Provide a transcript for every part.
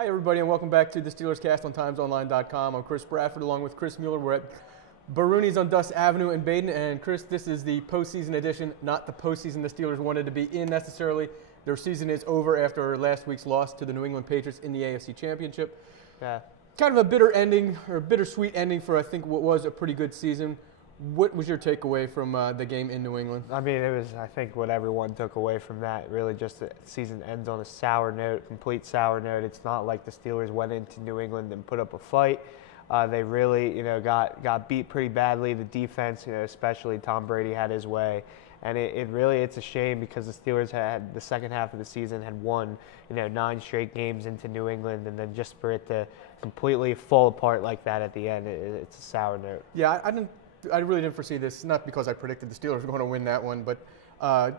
Hi, everybody, and welcome back to the Steelers Cast on TimesOnline.com. I'm Chris Bradford, along with Chris Mueller. We're at Baroni's on Dust Avenue in Baden. And Chris, this is the postseason edition, not the postseason the Steelers wanted to be in necessarily. Their season is over after last week's loss to the New England Patriots in the AFC Championship. Yeah. Kind of a bitter ending, or a bittersweet ending for, I think, what was a pretty good season. What was your takeaway from the game in New England? I mean, it was, I think, what everyone took away from that. Really, just the season ends on a sour note, complete sour note. It's not like the Steelers went into New England and put up a fight. They really, got beat pretty badly. The defense, especially Tom Brady had his way. And it's a shame because the Steelers had the second half of the season had won, 9 straight games into New England, and then just for it to completely fall apart like that at the end, it's a sour note. Yeah, I really didn't foresee this, not because I predicted the Steelers were going to win that one, but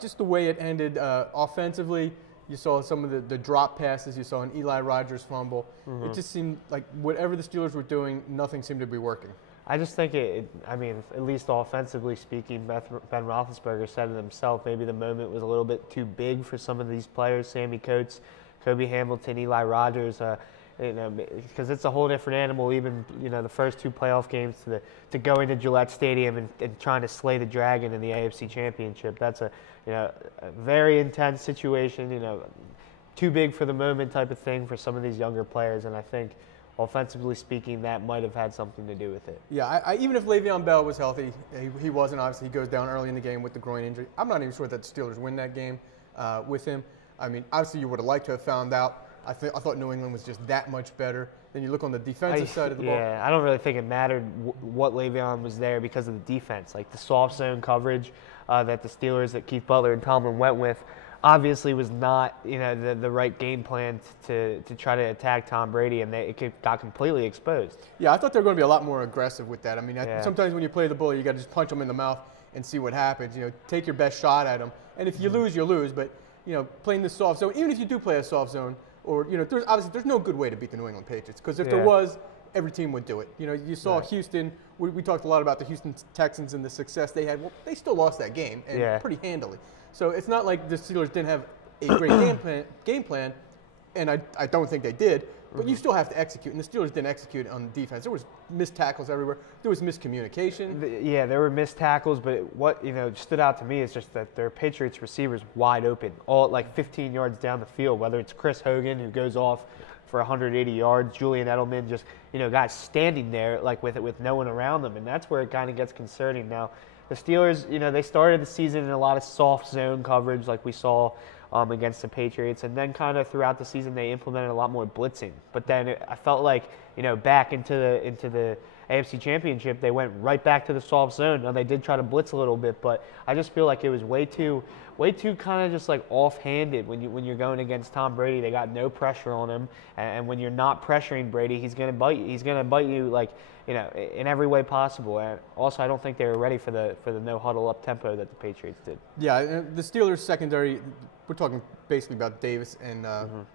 just the way it ended offensively. You saw some of the drop passes. You saw an Eli Rogers fumble. Mm-hmm. It just seemed like whatever the Steelers were doing, nothing seemed to be working. I just think at least offensively speaking, Ben Roethlisberger said it himself, maybe the moment was a little bit too big for some of these players, Sammy Coates, Kobe Hamilton, Eli Rogers, because it's a whole different animal, even, the first 2 playoff games to go into Gillette Stadium and trying to slay the Dragon in the AFC Championship. That's a very intense situation, too big for the moment type of thing for some of these younger players, and I think offensively speaking, that might have had something to do with it. Yeah, even if Le'Veon Bell was healthy, he wasn't. Obviously, he goes down early in the game with the groin injury. I'm not even sure that the Steelers win that game with him. I mean, obviously, you would have liked to have found out. I thought New England was just that much better. Then you look on the defensive side of the ball. Yeah, I don't really think it mattered what Le'Veon was there because of the defense. Like the soft zone coverage that the Steelers, that Keith Butler and Tomlin went with, obviously was not the right game plan to try to attack Tom Brady, and it got completely exposed. Yeah, I thought they were going to be a lot more aggressive with that. I mean, sometimes when you play the bully, you got to just punch them in the mouth and see what happens. Take your best shot at them, and if you lose, you lose. But playing this soft zone, even if you do play a soft zone, or there's no good way to beat the New England Patriots, because if there was, every team would do it. You saw Houston. We talked a lot about the Houston Texans and the success they had. Well, they still lost that game, and pretty handily. So it's not like the Steelers didn't have a great game plan, and I don't think they did. But you still have to execute, and the Steelers didn't execute on defense. There was missed tackles everywhere. There was miscommunication. Yeah, there were missed tackles, but what stood out to me is just that their Patriots receivers wide open, all like 15 yards down the field. Whether it's Chris Hogan, who goes off for 180 yards, Julian Edelman, just guys standing there like with no one around them, and that's where it kind of gets concerning. Now, the Steelers, they started the season in a lot of soft zone coverage, like we saw against the Patriots, and then kind of throughout the season they implemented a lot more blitzing. But then I felt like back into the AFC Championship, they went right back to the soft zone. Now they did try to blitz a little bit, but I just feel like it was way too kind of just like offhanded when you're going against Tom Brady. They got no pressure on him, and when you're not pressuring Brady, he's going to bite you. He's going to bite you like in every way possible. And also, I don't think they were ready for the no huddle up tempo that the Patriots did. Yeah, the Steelers secondary. We're talking basically about Davis and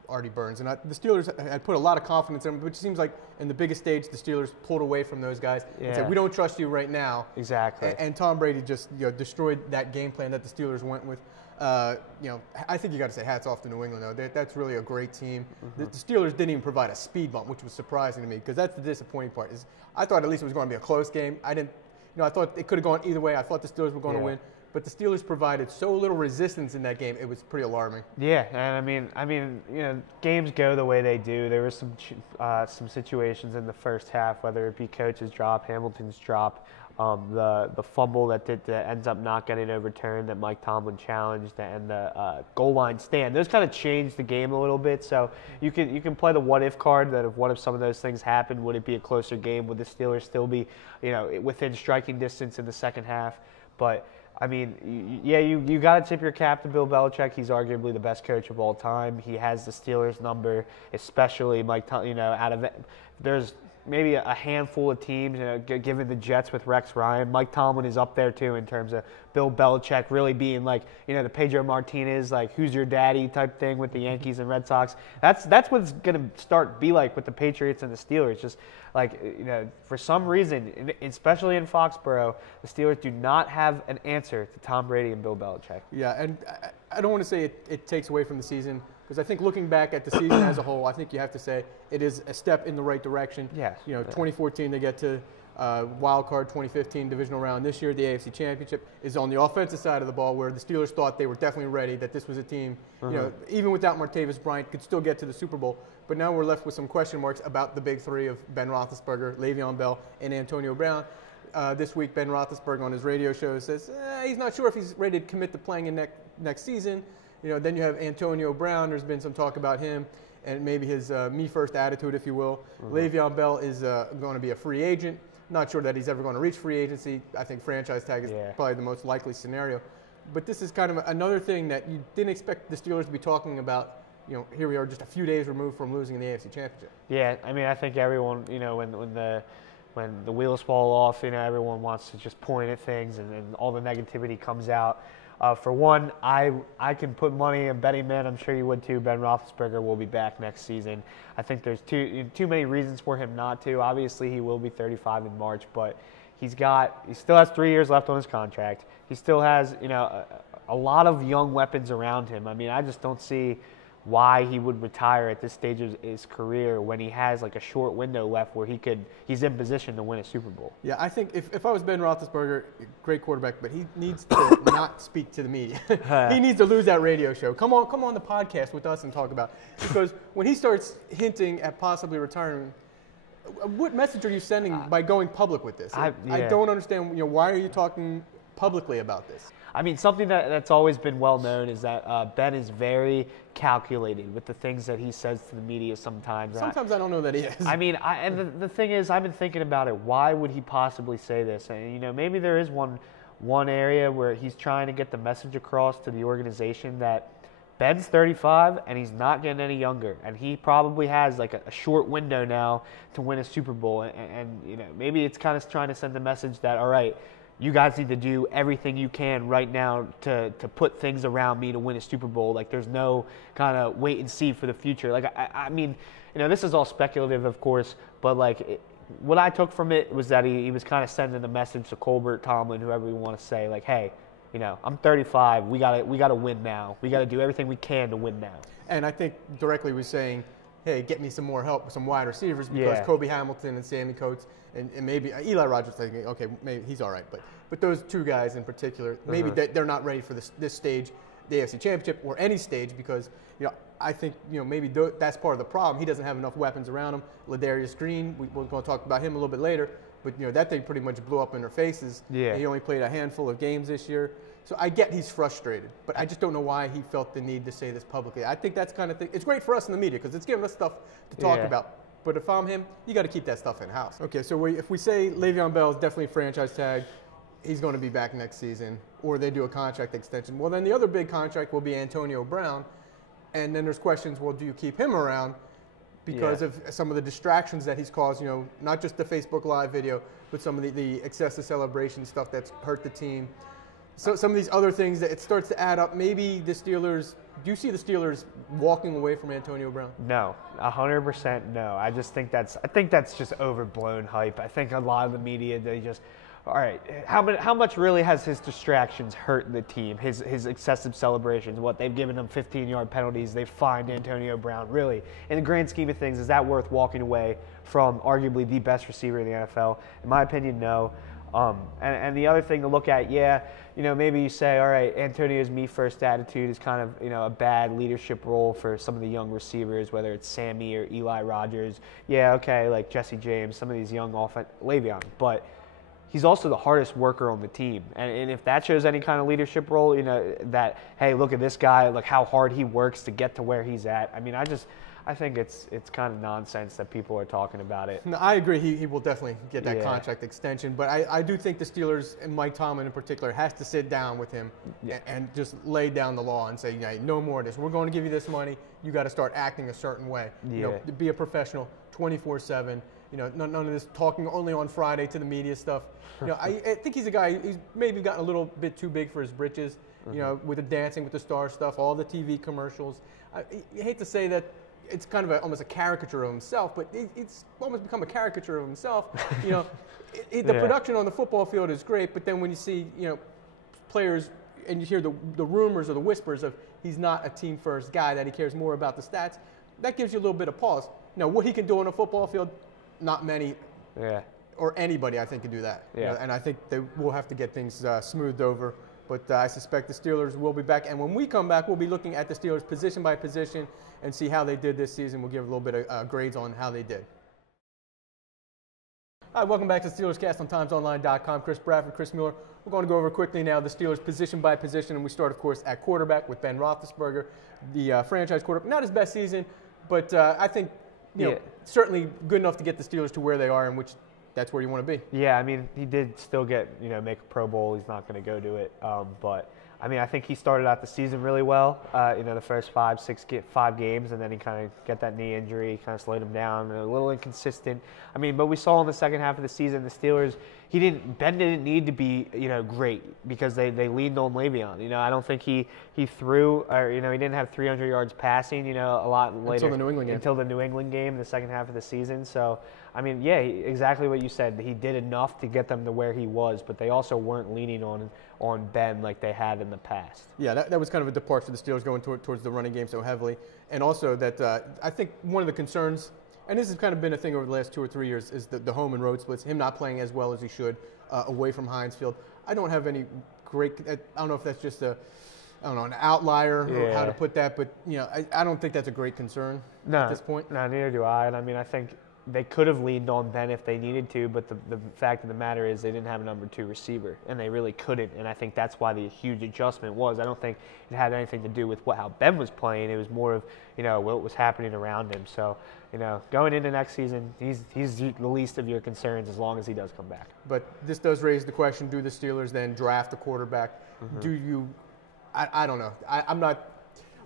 Artie Burns. And the Steelers had put a lot of confidence in them, which seems like in the biggest stage, the Steelers pulled away from those guys and said, we don't trust you right now. Exactly. And Tom Brady just destroyed that game plan that the Steelers went with. I think you got to say hats off to New England, though. That's really a great team. The Steelers didn't even provide a speed bump, which was surprising to me, because that's the disappointing part. Is I thought at least it was going to be a close game. I thought it could have gone either way. I thought the Steelers were going to win. But the Steelers provided so little resistance in that game, it was pretty alarming. Yeah, and I mean, games go the way they do. There were some situations in the first half, whether it be Coach's drop, Hamilton's drop, the fumble that ends up not getting overturned that Mike Tomlin challenged, and the goal line stand. Those kind of changed the game a little bit. So you can play the what if card, that if what if some of those things happened, would it be a closer game? Would the Steelers still be within striking distance in the second half? But I mean, you got to tip your cap to Bill Belichick. He's arguably the best coach of all time. He has the Steelers number, especially Mike. Out of it, there's maybe a handful of teams, given the Jets with Rex Ryan. Mike Tomlin is up there too in terms of Bill Belichick really being like, the Pedro Martinez, like, who's your daddy type thing with the Yankees and Red Sox. That's what it's going to be like with the Patriots and the Steelers. Just like, for some reason, especially in Foxborough, the Steelers do not have an answer to Tom Brady and Bill Belichick. Yeah, and I don't want to say it takes away from the season, Because I think looking back at the season as a whole, I think you have to say it is a step in the right direction. Yes. 2014 they get to wild card, 2015 divisional round. This year the AFC Championship is on the offensive side of the ball, where the Steelers thought they were definitely ready, that this was a team, even without Martavis Bryant, could still get to the Super Bowl. But now we're left with some question marks about the big three of Ben Roethlisberger, Le'Veon Bell, and Antonio Brown. This week, Ben Roethlisberger on his radio show says he's not sure if he's ready to commit to playing in next season. Then you have Antonio Brown. There's been some talk about him and maybe his me-first attitude, if you will. Le'Veon Bell is going to be a free agent. Not sure that he's ever going to reach free agency. I think franchise tag is probably the most likely scenario. But this is kind of another thing that you didn't expect the Steelers to be talking about. Here we are just a few days removed from losing in the AFC Championship. Yeah, I mean, I think everyone, when the wheels fall off, everyone wants to just point at things and all the negativity comes out. For one, I can put money in betting man. I'm sure you would too. Ben Roethlisberger will be back next season. I think there's too many reasons for him not to. Obviously, he will be 35 in March, but he still has 3 years left on his contract. He still has a lot of young weapons around him. I mean, I just don't see why he would retire at this stage of his career when he has like a short window left where he's in position to win a Super Bowl. Yeah, I think if I was Ben Roethlisberger, great quarterback, but he needs to not speak to the media. He needs to lose that radio show. Come on the podcast with us and talk about it. Because when he starts hinting at possibly retiring, what message are you sending by going public with this? I don't understand. Why are you talking publicly about this? I mean, something that's always been well known is that Ben is very calculated with the things that he says to the media sometimes. Sometimes I don't know that he is. I mean, and the thing is, I've been thinking about it. Why would he possibly say this? And, maybe there is one area where he's trying to get the message across to the organization that Ben's 35 and he's not getting any younger. And he probably has like a short window now to win a Super Bowl. And maybe it's kind of trying to send the message that, all right, you guys need to do everything you can right now to put things around me to win a Super Bowl. Like, there's no kind of wait and see for the future. Like, I mean, this is all speculative, of course, but like what I took from it was that he was kind of sending a message to Colbert, Tomlin, whoever you want to say, like, hey, I'm 35. We gotta win now. We gotta do everything we can to win now. And I think directly was saying, hey, get me some more help with some wide receivers, because Kobe Hamilton and Sammy Coates and maybe Eli Rogers thinking, okay, maybe he's all right. But those two guys in particular, maybe they're not ready for this stage, the AFC Championship, or any stage, because I think maybe that's part of the problem. He doesn't have enough weapons around him. Ladarius Green, we're going to talk about him a little bit later, but that thing pretty much blew up in their faces. Yeah. He only played a handful of games this year. So I get he's frustrated, but I just don't know why he felt the need to say this publicly. I think that's kind of thing. It's great for us in the media because it's giving us stuff to talk about. But if I'm him, you got to keep that stuff in-house. Okay, so if we say Le'Veon Bell is definitely franchise tag, he's going to be back next season, or they do a contract extension, well, then the other big contract will be Antonio Brown. And then there's questions, well, do you keep him around because of some of the distractions that he's caused, not just the Facebook Live video, but some of the excessive celebration stuff that's hurt the team. So some of these other things that it starts to add up. Maybe the Steelers, do you see the Steelers walking away from Antonio Brown? No, 100% no. I think that's just overblown hype. I think a lot of the media, they just, all right, how much really has his distractions hurt the team? His excessive celebrations, what they've given him 15-yard penalties, they've fined Antonio Brown. Really, in the grand scheme of things, is that worth walking away from arguably the best receiver in the NFL? In my opinion, no. And the other thing to look at, maybe you say, all right, Antonio's me-first attitude is kind of, a bad leadership role for some of the young receivers, whether it's Sammy or Eli Rogers. Yeah, okay, like Jesse James, some of these young Le'Veon. But he's also the hardest worker on the team. And if that shows any kind of leadership role, that, hey, look at this guy, look how hard he works to get to where he's at. I mean, I think it's kind of nonsense that people are talking about it. No, I agree. He will definitely get that contract extension. But I do think the Steelers, and Mike Tomlin in particular, has to sit down with him and just lay down the law and say, no more of this. We're going to give you this money. You got to start acting a certain way. Be a professional 24/7. None of this talking only on Friday to the media stuff. I think he's a guy, he's maybe gotten a little bit too big for his britches, with the Dancing with the Stars stuff, all the TV commercials. I hate to say that it's kind of almost a caricature of himself, but it's almost become a caricature of himself. The production on the football field is great, but then when you see, players and you hear the rumors or the whispers of he's not a team-first guy, that he cares more about the stats, that gives you a little bit of pause. Now, what he can do on a football field, not many or anybody, I think, can do that. Yeah. You know, and I think they will have to get things smoothed over. But I suspect the Steelers will be back. And when we come back, we'll be looking at the Steelers position by position and see how they did this season. We'll give a little bit of grades on how they did. Hi, welcome back to Steelers Cast on TimesOnline.com. Bradford, Chris Mueller. We're going to go over quickly now the Steelers position by position, and we start, of course, at quarterback with Ben Roethlisberger, the franchise quarterback. Not his best season, but I think you know, certainly good enough to get the Steelers to where they are, in which that's where you want to be. Yeah, I mean, he did still get, make a Pro Bowl. He's not going to go do it, but I mean, I think he started out the season really well, the first 5 games, and then he kind of got that knee injury, kind of slowed him down, a little inconsistent. I mean, but we saw in the second half of the season, the Steelers, Ben didn't need to be, great because they leaned on Le'Veon. I don't think he threw, or, he didn't have 300 yards passing, a lot later. Until the New England game, the second half of the season. So, I mean, yeah, exactly what you said. He did enough to get them to where he was, but they also weren't leaning on Ben like they had in the past. Yeah, that was kind of a departure for the Steelers going towards the running game so heavily. And also that I think one of the concerns, and this has kind of been a thing over the last 2 or 3 years, is the home and road splits, him not playing as well as he should away from Heinz Field. I don't have any I don't know if that's just an outlier or how to put that, but I don't think that's a great concern at this point. No, neither do I. And I mean, I think they could have leaned on Ben if they needed to, but the fact of the matter is they didn't have a number 2 receiver, and they really couldn't. And I think that's why the huge adjustment was. I don't think it had anything to do with how Ben was playing. It was more of what was happening around him. So going into next season, he's the least of your concerns as long as he does come back. But this does raise the question: do the Steelers then draft a quarterback? Mm-hmm. Do you? I don't know. I'm not.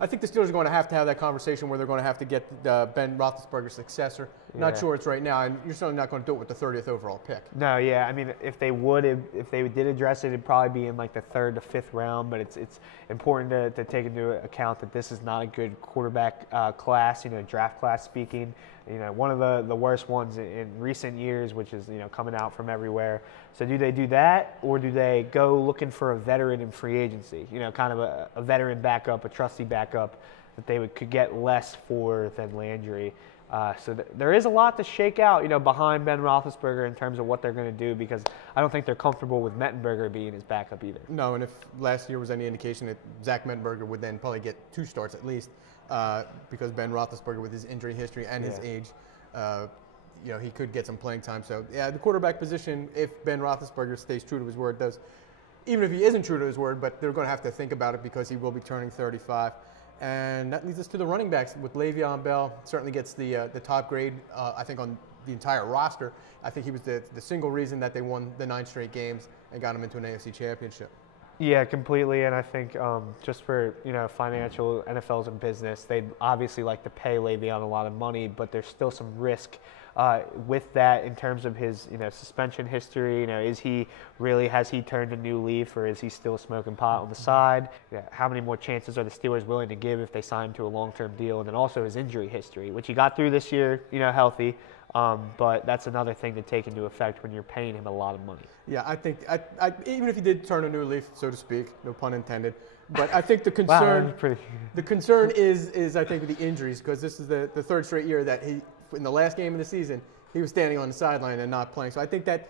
I think the Steelers are going to have that conversation where they're going to have to get Ben Roethlisberger's successor. Yeah. Not sure it's right now, and you're certainly not going to do it with the 30th overall pick. No, yeah. I mean, if they did address it, it'd probably be in like the 3rd to 5th round. But it's important to take into account that this is not a good quarterback class, draft class speaking. One of the worst ones in recent years, which is coming out from everywhere. So do they do that, or do they go looking for a veteran in free agency? Kind of a veteran backup, a trusty backup that they could get less for than Landry. So there is a lot to shake out, behind Ben Roethlisberger in terms of what they're going to do, because I don't think they're comfortable with Mettenberger being his backup either. No, and if last year was any indication that Zach Mettenberger would then probably get 2 starts at least, because Ben Roethlisberger, with his injury history and his age, he could get some playing time. So, yeah, the quarterback position, if Ben Roethlisberger stays true to his word, even if he isn't true to his word, but they're going to have to think about it because he will be turning 35. And that leads us to the running backs with Le'Veon Bell. Certainly gets the top grade, I think, on the entire roster. I think he was the single reason that they won the 9 straight games and got him into an AFC Championship. Yeah, completely. And I think just for, financial, NFL's in business, they'd obviously like to pay Le'Veon a lot of money, but there's still some risk with that in terms of his, suspension history. Has he turned a new leaf, or is he still smoking pot on the side? How many more chances are the Steelers willing to give if they sign him to a long-term deal? And then also his injury history, which he got through this year, healthy. But that's another thing to take into effect when you're paying him a lot of money. Yeah, I think even if he did turn a new leaf, so to speak, no pun intended, but I think the concern the concern is I think with the injuries, because this is the 3rd straight year that he, in the last game of the season, he was standing on the sideline and not playing. So I think that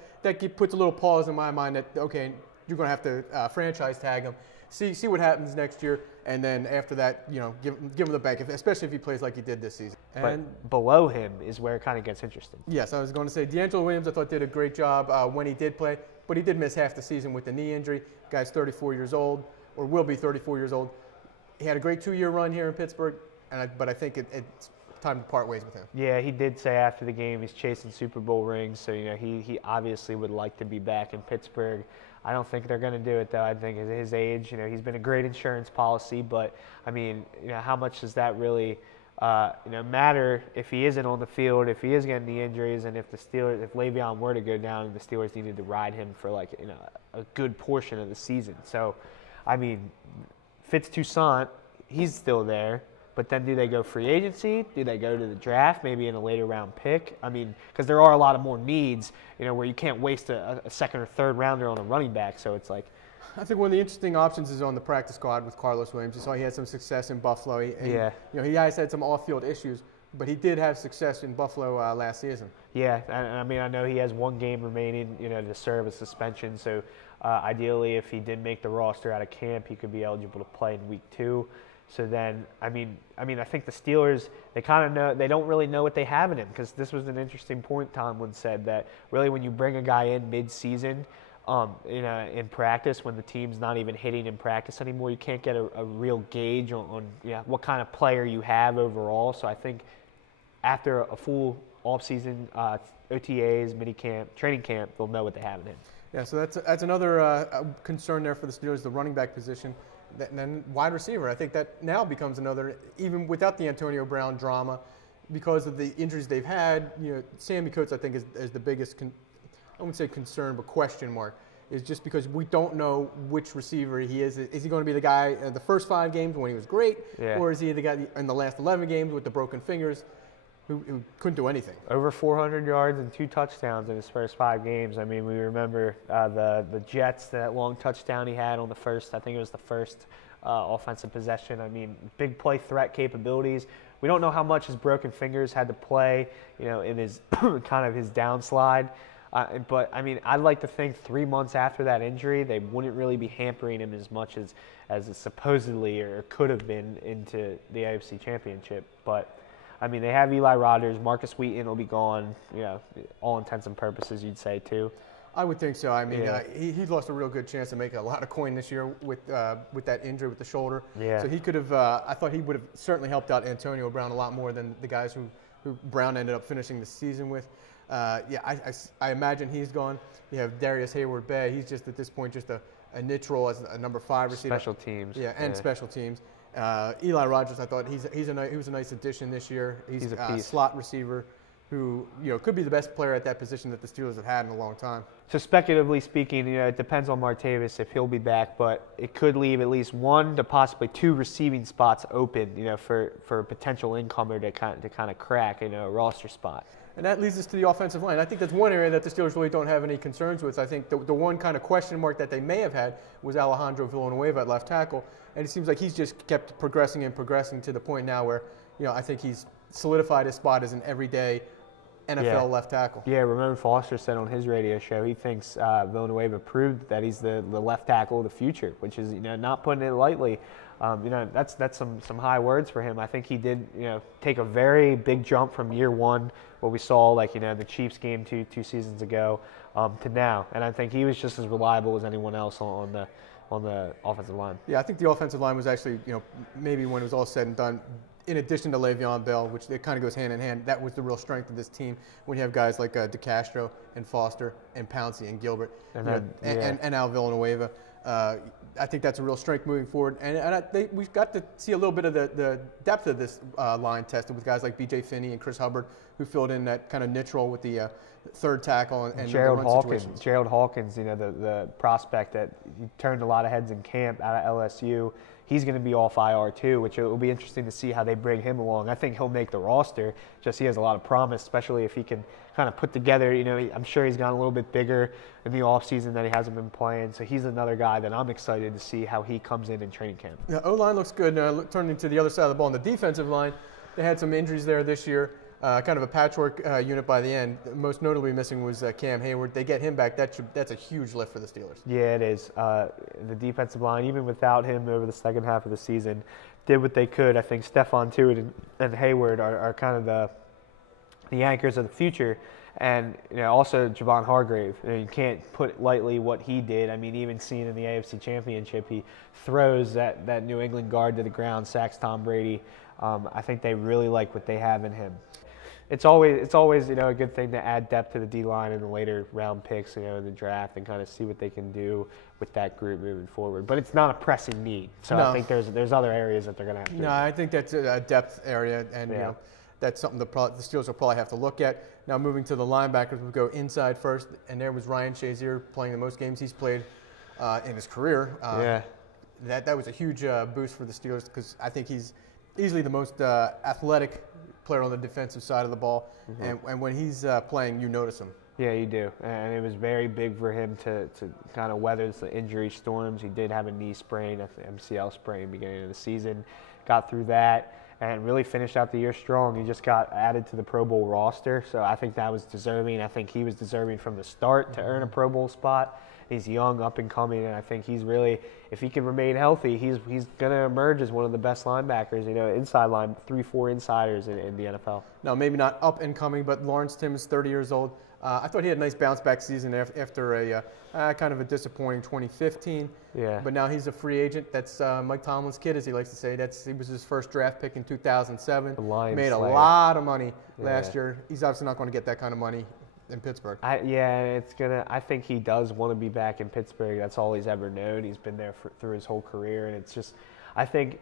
puts a little pause in my mind that, okay, you're going to have to franchise tag him, see what happens next year, and then after that, give him the bank, especially if he plays like he did this season. And but below him is where it kind of gets interesting. Yes, I was going to say D'Angelo Williams, I thought, did a great job when he did play, but he did miss half the season with the knee injury. The guy's 34 years old, or will be 34 years old. He had a great 2-year run here in Pittsburgh, but I think it's time to part ways with him. Yeah, he did say after the game he's chasing Super Bowl rings, so he obviously would like to be back in Pittsburgh. I don't think they're going to do it, though. I think at his age, he's been a great insurance policy, but I mean, how much does that really matter if he isn't on the field, if he is getting the injuries, and if Le'Veon were to go down and the Steelers needed to ride him for a good portion of the season. So, I mean, Fitz-Toussaint, he's still there. But then do they go free agency? Do they go to the draft, maybe in a later round pick? I mean, because there are a lot of more needs, where you can't waste a 2nd or 3rd rounder on a running back. So it's like, I think one of the interesting options is on the practice squad with Carlos Williams. You saw he had some success in Buffalo. He has had some off-field issues, but he did have success in Buffalo last season. Yeah, I mean, I know he has one game remaining, to serve a suspension. So ideally, if he did make the roster out of camp, he could be eligible to play in week 2. So then, I think the Steelers, they kind of know, they don't really know what they have in him, because this was an interesting point Tomlin said, that really when you bring a guy in mid-season, in practice, when the team's not even hitting in practice anymore, you can't get a real gauge on what kind of player you have overall. So I think after a full off-season OTAs, minicamp, training camp, they'll know what they have in him. Yeah, so that's another concern there for the Steelers, the running back position. And then wide receiver, I think that now becomes another, even without the Antonio Brown drama, because of the injuries they've had. Sammy Coates, I think, is the biggest, I wouldn't say concern, but question mark, is just because we don't know which receiver he is. Is he going to be the guy in the first 5 games when he was great, or is he the guy in the last 11 games with the broken fingers who couldn't do anything? Over 400 yards and 2 touchdowns in his first 5 games. I mean, we remember the Jets, that long touchdown he had on the first, I think it was the first offensive possession. I mean, big play threat capabilities. We don't know how much his broken fingers had to play, in his kind of his downslide. But, I mean, I'd like to think 3 months after that injury, they wouldn't really be hampering him as much as it supposedly or could have been into the AFC Championship. But, I mean, they have Eli Rogers. Marcus Wheaton will be gone, all intents and purposes, you'd say, too. I would think so. I mean, he lost a real good chance to make a lot of coin this year with that injury with the shoulder. Yeah. So he could have, I thought he would have certainly helped out Antonio Brown a lot more than the guys who Brown ended up finishing the season with. I imagine he's gone. You have Darius Hayward-Bay. He's just at this point just a niche role as a number 5 receiver. Special teams. Yeah, and special teams. Eli Rogers, I thought he was a nice addition this year. He's a slot receiver who could be the best player at that position that the Steelers have had in a long time. So speculatively speaking, it depends on Martavis if he'll be back, but it could leave at least 1 to possibly 2 receiving spots open, for a potential incomer to kind of crack, a roster spot. And that leads us to the offensive line. I think that's one area that the Steelers really don't have any concerns with. I think the one kind of question mark that they may have had was Alejandro Villanueva at left tackle, and it seems like he's just kept progressing to the point now where I think he's solidified his spot as an everyday NFL left tackle. Yeah, Ramon Foster said on his radio show he thinks Villanueva proved that he's the left tackle of the future, which is not putting it lightly. That's some high words for him. I think he did take a very big jump from year 1, what we saw the Chiefs game two seasons ago, to now, and I think he was just as reliable as anyone else on the offensive line. Yeah, I think the offensive line was actually maybe when it was all said and done, in addition to Le'Veon Bell, which it kind of goes hand in hand, that was the real strength of this team when you have guys like DeCastro and Foster and Pouncey and Gilbert and Al Villanueva. I think that's a real strength moving forward. And we've got to see a little bit of the depth of this line tested with guys like B.J. Finney and Chris Hubbard, who filled in that kind of niche role with the third tackle and Gerald the run Hawkins. situations. Gerald Hawkins, the prospect that turned a lot of heads in camp out of LSU. He's going to be off IR too, which it will be interesting to see how they bring him along. I think he'll make the roster. Just he has a lot of promise, especially if he can kind of put together. I'm sure he's gotten a little bit bigger in the offseason that he hasn't been playing. So he's another guy that I'm excited to see how he comes in training camp. Yeah, O-line looks good. Turning to the other side of the ball, on the defensive line, they had some injuries there this year. Kind of a patchwork unit by the end. Most notably missing was Cam Hayward. They get him back. That's a huge lift for the Steelers. Yeah, it is. The defensive line, even without him over the second half of the season, did what they could. I think Stephon Tuitt and Hayward are kind of the anchors of the future. And also Javon Hargrave. You can't put lightly what he did. I mean, even seen in the AFC Championship, he throws that New England guard to the ground, sacks Tom Brady. I think they really like what they have in him. It's always a good thing to add depth to the D-line in the later round picks, in the draft, and kind of see what they can do with that group moving forward. But it's not a pressing need. So no. I think there's other areas that they're going to have to. No, I think that's a depth area, and that's something the Steelers will probably have to look at. Now moving to the linebackers, we'll go inside first, and there was Ryan Shazier playing the most games he's played in his career. That was a huge boost for the Steelers because I think he's easily the most athletic player on the defensive side of the ball, and when he's playing, you notice him. Yeah, you do. And it was very big for him to kind of weather the injury storms. He did have a knee sprain, an MCL sprain beginning of the season, got through that, and really finished out the year strong. He just got added to the Pro Bowl roster, so I think that was deserving. I think he was deserving from the start to earn a Pro Bowl spot. He's young, up and coming, and I think he's really, if he can remain healthy, he's going to emerge as one of the best linebackers, inside line, 3-4 insiders in the NFL. No, maybe not up and coming, but Lawrence Timmons, 30 years old. I thought he had a nice bounce back season after a kind of a disappointing 2015. Yeah. But now he's a free agent. That's Mike Tomlin's kid, as he likes to say. He was his first draft pick in 2007. The Lions made a Slayer. lot of money last year. He's obviously not going to get that kind of money in Pittsburgh. I think he does want to be back in Pittsburgh. That's all he's ever known. He's been there through his whole career, and it's just, I think,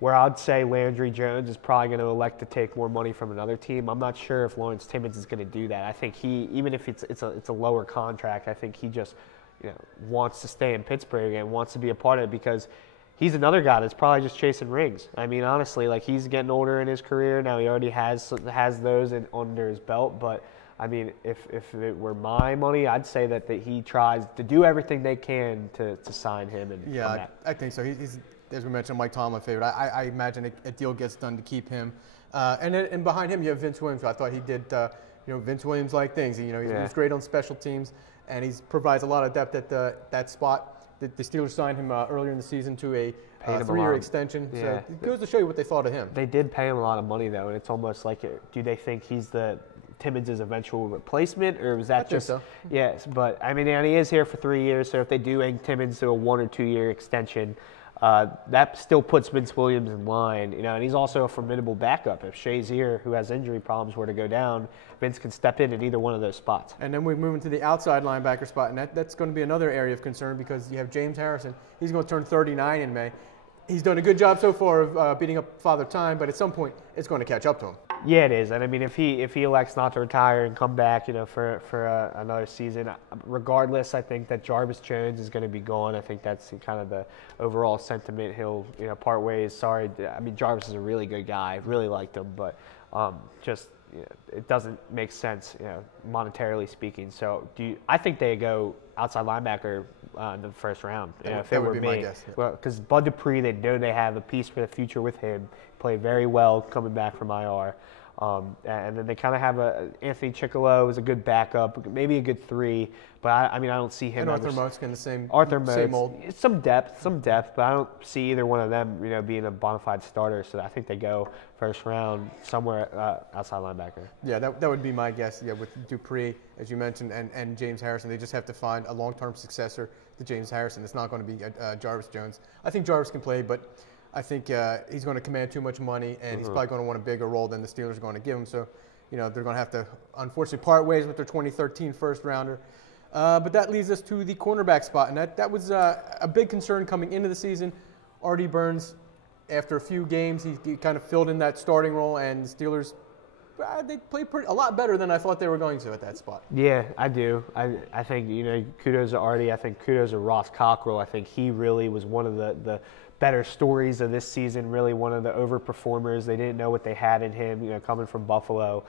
where I'd say Landry Jones is probably going to elect to take more money from another team. I'm not sure if Lawrence Timmons is going to do that. I think he, even if it's a lower contract, I think he just wants to stay in Pittsburgh and wants to be a part of it, because he's another guy that's probably just chasing rings. I mean, honestly, like, he's getting older in his career now. He already has those under his belt, but I mean, if it were my money, I'd say that he tries to do everything they can to sign him and come back. I think so. He's, as we mentioned, Mike Tomlin favorite. I imagine a deal gets done to keep him. And behind him, you have Vince Williams. I thought he did, Vince Williams-like things. He was great on special teams, and he provides a lot of depth at that spot. The Steelers signed him earlier in the season to a 3-year extension. Yeah. So it goes to show you what they thought of him. They did pay him a lot of money, though, and it's almost like, do they think he's Timmons' eventual replacement, or was that just? I think so. Yes, but I mean, and he is here for 3 years, so if they do ink Timmons to a 1 or 2 year extension, that still puts Vince Williams in line, and he's also a formidable backup. If Shazier, who has injury problems, were to go down, Vince can step in at either one of those spots. And then we move into the outside linebacker spot, and that's going to be another area of concern, because you have James Harrison. He's going to turn 39 in May. He's done a good job so far of beating up Father Time, but at some point it's going to catch up to him. Yeah, it is, and I mean, if he elects not to retire and come back, for another season, regardless, I think that Jarvis Jones is going to be gone. I think that's kind of the overall sentiment. He'll part ways. Sorry, I mean, Jarvis is a really good guy. I really liked him, but it doesn't make sense, monetarily speaking. So I think they go outside linebacker in the first round. If it were me, my guess. Yeah. Well, because Bud Dupree, they know they have a piece for the future with him. Played very well coming back from IR. And then they kind of have Anthony Chickalo is a good backup, maybe a good 3, but I don't see him. And Arthur Mote's the same. Same old. Some depth, but I don't see either one of them, being a bona fide starter. So I think they go first round somewhere outside linebacker. Yeah, that would be my guess. Yeah, with Dupree, as you mentioned, and James Harrison, they just have to find a long-term successor to James Harrison. It's not going to be Jarvis Jones. I think Jarvis can play, but I think he's going to command too much money, and he's probably going to want a bigger role than the Steelers are going to give him. So, they're going to have to, unfortunately, part ways with their 2013 first rounder. But that leads us to the cornerback spot, and that was a big concern coming into the season. Artie Burns, after a few games, he kind of filled in that starting role, and the Steelers, they played a lot better than I thought they were going to at that spot. Yeah, I do. I think, kudos to Artie. I think kudos to Ross Cockrell. I think he really was one of the better stories of this season, really one of the overperformers. They didn't know what they had in him, coming from Buffalo.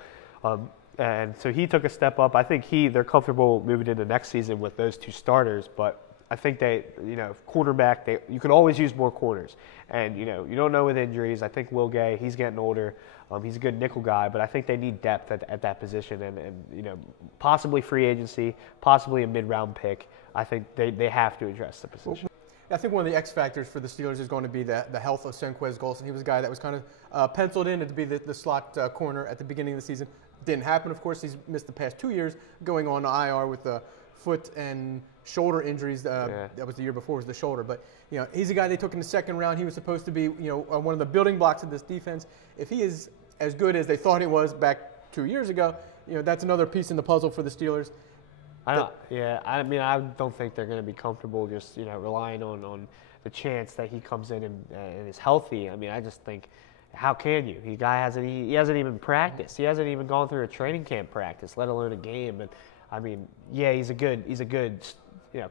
And so he took a step up. I think they're comfortable moving into next season with those 2 starters, but I think cornerback, you could always use more corners. And, you don't know with injuries. I think Will Gay, he's getting older. He's a good nickel guy, but I think they need depth at that position and possibly free agency, possibly a mid-round pick. I think they have to address the position. I think one of the X factors for the Steelers is going to be the health of Senquez Golson. He was a guy that was kind of penciled in to be the slot corner at the beginning of the season. Didn't happen, of course. He's missed the past 2 years, going on to IR with foot and shoulder injuries. That was the year before, was the shoulder. But he's a guy they took in the second round. He was supposed to be one of the building blocks of this defense. If he is as good as they thought he was back 2 years ago, that's another piece in the puzzle for the Steelers. I don't think they're going to be comfortable just relying on the chance that he comes in and is healthy. I mean, I just think, how can you? He hasn't even practiced. He hasn't even gone through a training camp practice, let alone a game. And I mean, yeah, he's a good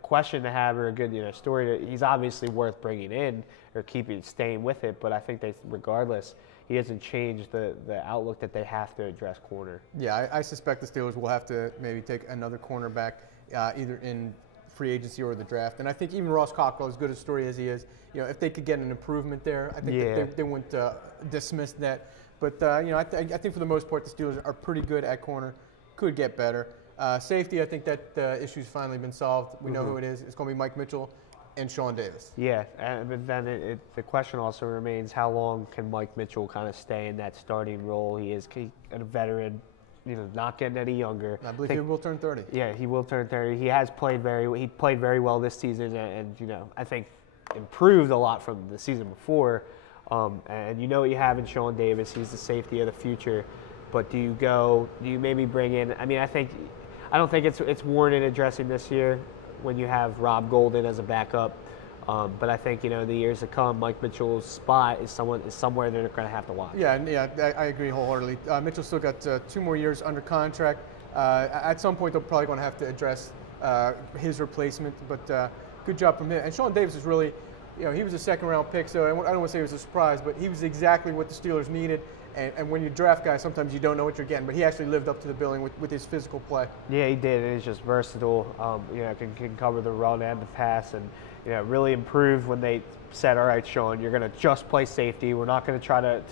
question to have, or a good story. He's obviously worth bringing in or staying with it. But I think regardless, he hasn't changed the outlook that they have to address corner. Yeah, I suspect the Steelers will have to maybe take another cornerback either in free agency or the draft. And I think even Ross Cockrell, as good a story as he is, if they could get an improvement there, I think that they wouldn't dismiss that. But, I think for the most part, the Steelers are pretty good at corner, could get better. Safety, I think that issue's finally been solved. We know who it is. It's going to be Mike Mitchell and Sean Davis. Yeah, but then the question also remains, how long can Mike Mitchell kind of stay in that starting role? He is a veteran, not getting any younger. I believe he will turn 30. Yeah, he will turn 30. He has played he played very well this season, and I think improved a lot from the season before. And what you have in Sean Davis. He's the safety of the future. But do you maybe bring in? I mean, I don't think it's warranted addressing this year when you have Rob Golden as a backup. But I think the years to come, Mike Mitchell's spot is somewhere they're going to have to watch. Yeah, I agree wholeheartedly. Mitchell's still got 2 more years under contract. At some point, they're probably going to have to address his replacement. But good job from him. And Sean Davis is really, he was a second-round pick, so I don't want to say it was a surprise, but he was exactly what the Steelers needed. And when you draft guys, sometimes you don't know what you're getting. But he actually lived up to the billing with his physical play. Yeah, he did. And he's just versatile. Can cover the run and the pass, and really improved when they said, "All right, Sean, you're going to just play safety. We're not going to try to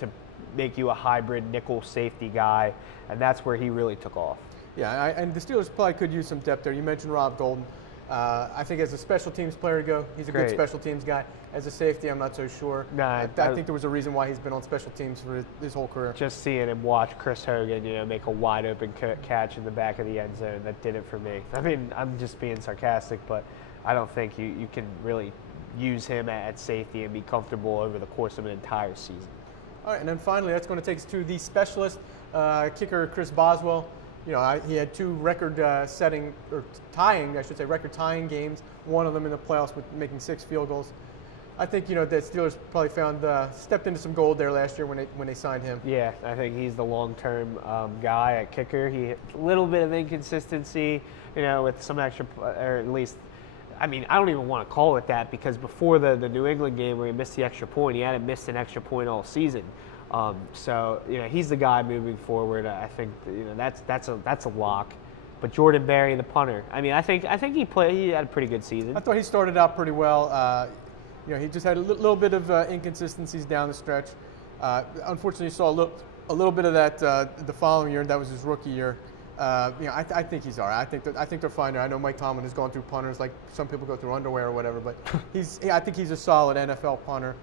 make you a hybrid nickel safety guy." And that's where he really took off. Yeah, and the Steelers probably could use some depth there. You mentioned Rob Golden. I think as a special teams player to go, he's a good special teams guy. As a safety, I'm not so sure. I think there was a reason why he's been on special teams for his whole career. Just seeing him watch Chris Hogan, make a wide open catch in the back of the end zone, that did it for me. I mean, I'm just being sarcastic, but I don't think you can really use him at safety and be comfortable over the course of an entire season. All right, and then finally, that's going to take us to the specialist kicker, Chris Boswell. He had 2 record-tying games. One of them in the playoffs with making 6 field goals. I think the Steelers probably stepped into some gold there last year when they signed him. Yeah, I think he's the long-term guy at kicker. He had a little bit of inconsistency, with some extra, or at least. I mean, I don't even want to call it that, because before the New England game where he missed the extra point, he hadn't missed an extra point all season. So he's the guy moving forward. I think that's a lock. But Jordan Berry, the punter. I mean, I think he had a pretty good season. I thought he started out pretty well. He just had a little bit of inconsistencies down the stretch. Unfortunately, saw a little bit of that the following year. That was his rookie year. I think he's all right. I think they're fine there. I know Mike Tomlin has gone through punters like some people go through underwear or whatever, but I think he's a solid NFL punter.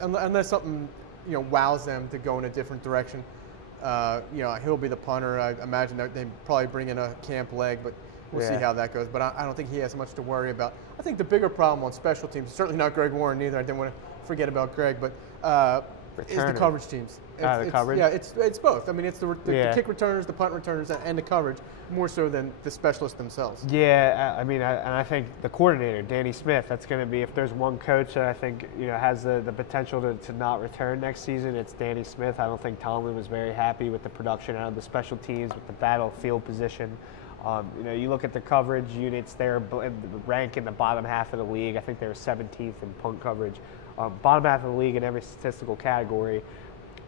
Unless something wows them to go in a different direction. He'll be the punter. I imagine that they probably bring in a camp leg, but we'll see how that goes. But I don't think he has much to worry about. I think the bigger problem on special teams, certainly not Greg Warren either. I didn't want to forget about Greg, but is the coverage teams. The coverage? Yeah, it's both. I mean, it's the kick returners, the punt returners, and the coverage, more so than the specialists themselves. Yeah, I mean, I think the coordinator, Danny Smith, that's going to be, if there's one coach that I think has the potential to not return next season, it's Danny Smith. I don't think Tomlin was very happy with the production out of the special teams, with the battlefield position. You look at the coverage units, they're ranked in the bottom half of the league. I think they were 17th in punt coverage. Bottom half of the league in every statistical category.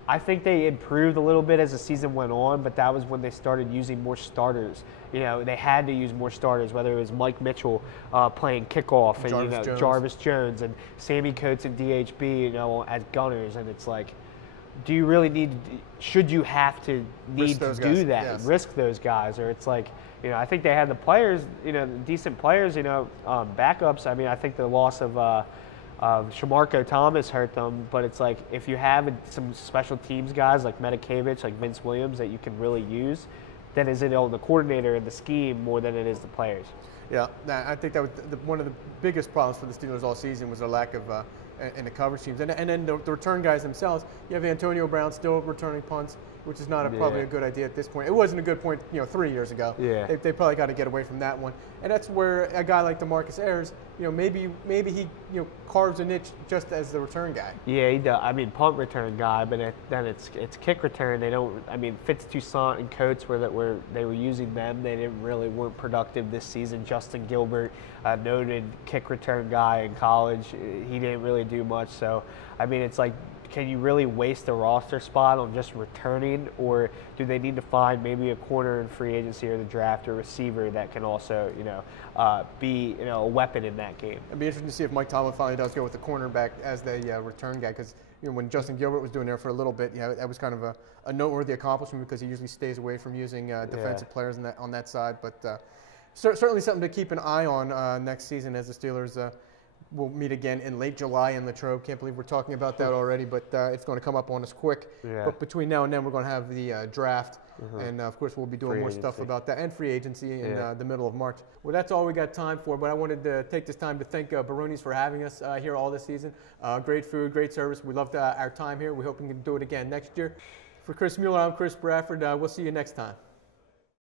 I think they improved a little bit as the season went on, but that was when they started using more starters. They had to use more starters, whether it was Mike Mitchell playing kickoff and Jarvis Jones and Sammy Coates and DHB, as gunners, and it's like, do you really should you have to need to do that, yes. Risk those guys, or it's like, I think they had the players, decent players, backups. I mean, I think the loss of Shamarko Thomas hurt them, but it's like, if you have some special teams guys like Medikevich, like Vince Williams, that you can really use, then is it on the coordinator and the scheme more than it is the players? Yeah, I think that was one of the biggest problems for the Steelers all season was their lack of in the coverage teams. And then the return guys themselves, you have Antonio Brown still returning punts, which is not probably a good idea at this point. It wasn't a good point 3 years ago. Yeah. They probably got to get away from that one. And that's where a guy like DeMarcus Ayers, maybe he carves a niche just as the return guy. Yeah, he does. I mean, punt return guy, but then it's kick return. They don't. I mean, Fitz Toussaint and Coates were they were using them. They weren't productive this season. Justin Gilbert, noted kick return guy in college, he didn't really do much. So, I mean, it's like can you really waste a roster spot on just returning, or do they need to find maybe a corner in free agency or the draft or receiver that can also, be a weapon in that game? It'd be interesting to see if Mike Tomlin finally does go with the cornerback as the return guy, because when Justin Gilbert was doing there for a little bit, that was kind of a noteworthy accomplishment because he usually stays away from using defensive players on that side. But certainly something to keep an eye on next season as the Steelers will meet again in late July in Latrobe. Can't believe we're talking about that already, but it's going to come up on us quick. Yeah. But between now and then, we're going to have the draft, and of course, we'll be doing more stuff about that, and free agency in the middle of March. Well, that's all we got time for, but I wanted to take this time to thank Baroni's for having us here all this season. Great food, great service. We loved our time here. We hope we can do it again next year. For Chris Mueller, I'm Chris Bradford. We'll see you next time.